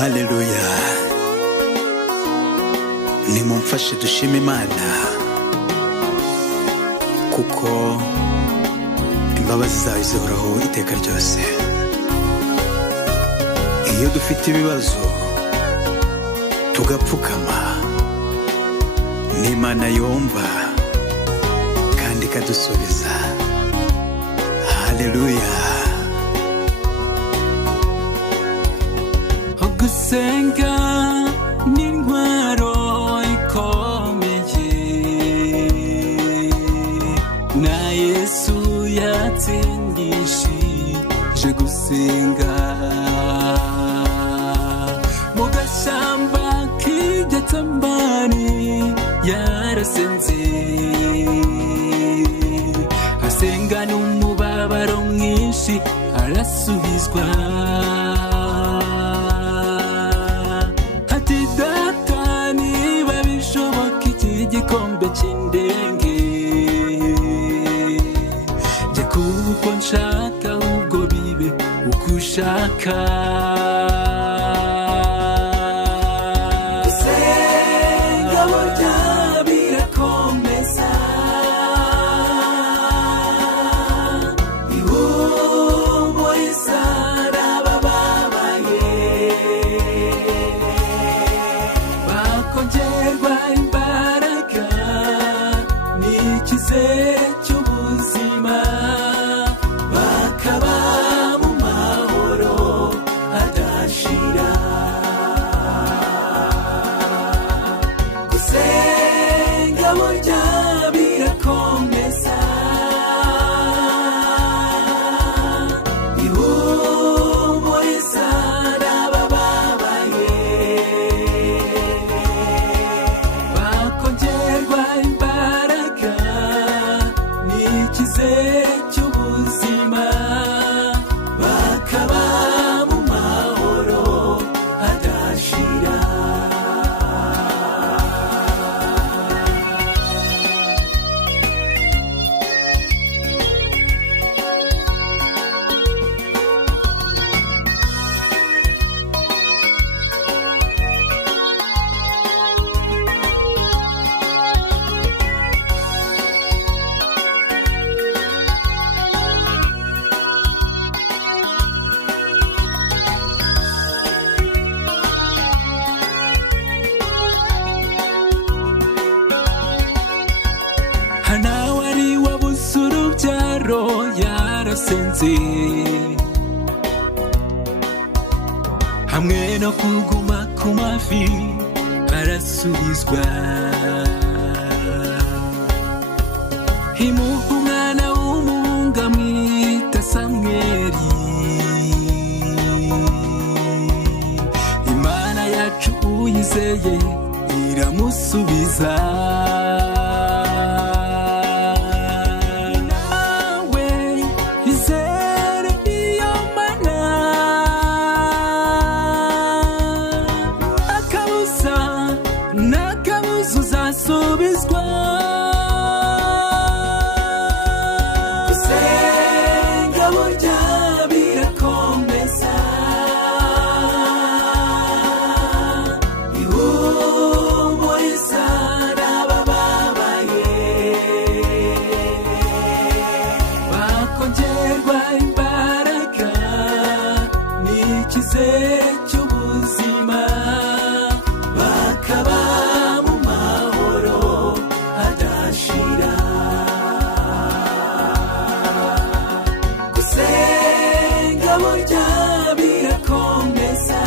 Haleluya. Nimumfashe dushime Imana kuko imbabazi zayo zihoraho iteka ryose. Iyo dufite ibibazo tugapfukama, n'Imana yumva kandi ikadusubiza. Haleluya. Gusenga ni intwaro ikomeye na Yesu yatsindishije gusenga. Mu gashyamba k'Getsemani yarasenze, asenga n'umubabaro mwinshi arasubizwa. Igikombe cy'indenge jya kuko nshaka ubwo bibe uko ushaka. Gusenga burya birakomeza, ihumuriza abababaye, bakongerwa icyizere cy'ubuzima, bakaba mu mahoro adashira. Gusenga burya birakomeza, ihumuriza abababaye, bakongerwa icyizere cy'ubuzima, bakaba mu mahoro adashira. Hana wari wabuze urubyaro yarasenze, hamwe no kuguma ku mavi arasubizwa. Imuha umwana w'umuhungu amwita Samweli, Imana yacu uyizeye iramusubiza. Uzasubizwa. Gusenga burya birakomeza, ihumuriza abababaye, bakongerwa imbaraga n'icyizere cy'ubuzima, bakaba burya birakomeza,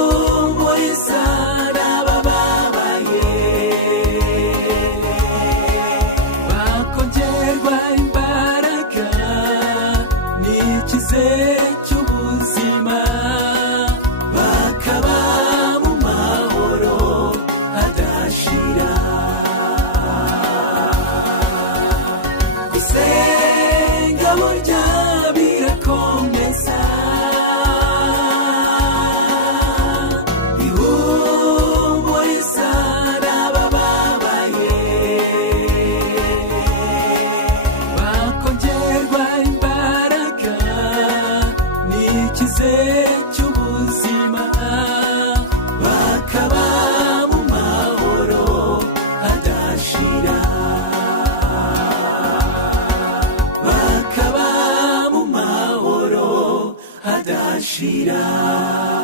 ihumuriza abababaye, bakongerwa imbaraga n'icyizere cy'ubuzima, bakaba mu mahoro adashira. Gusenga burya birakomeza, ihumuriza abababaye, bakongerwa imbaraga ridashira.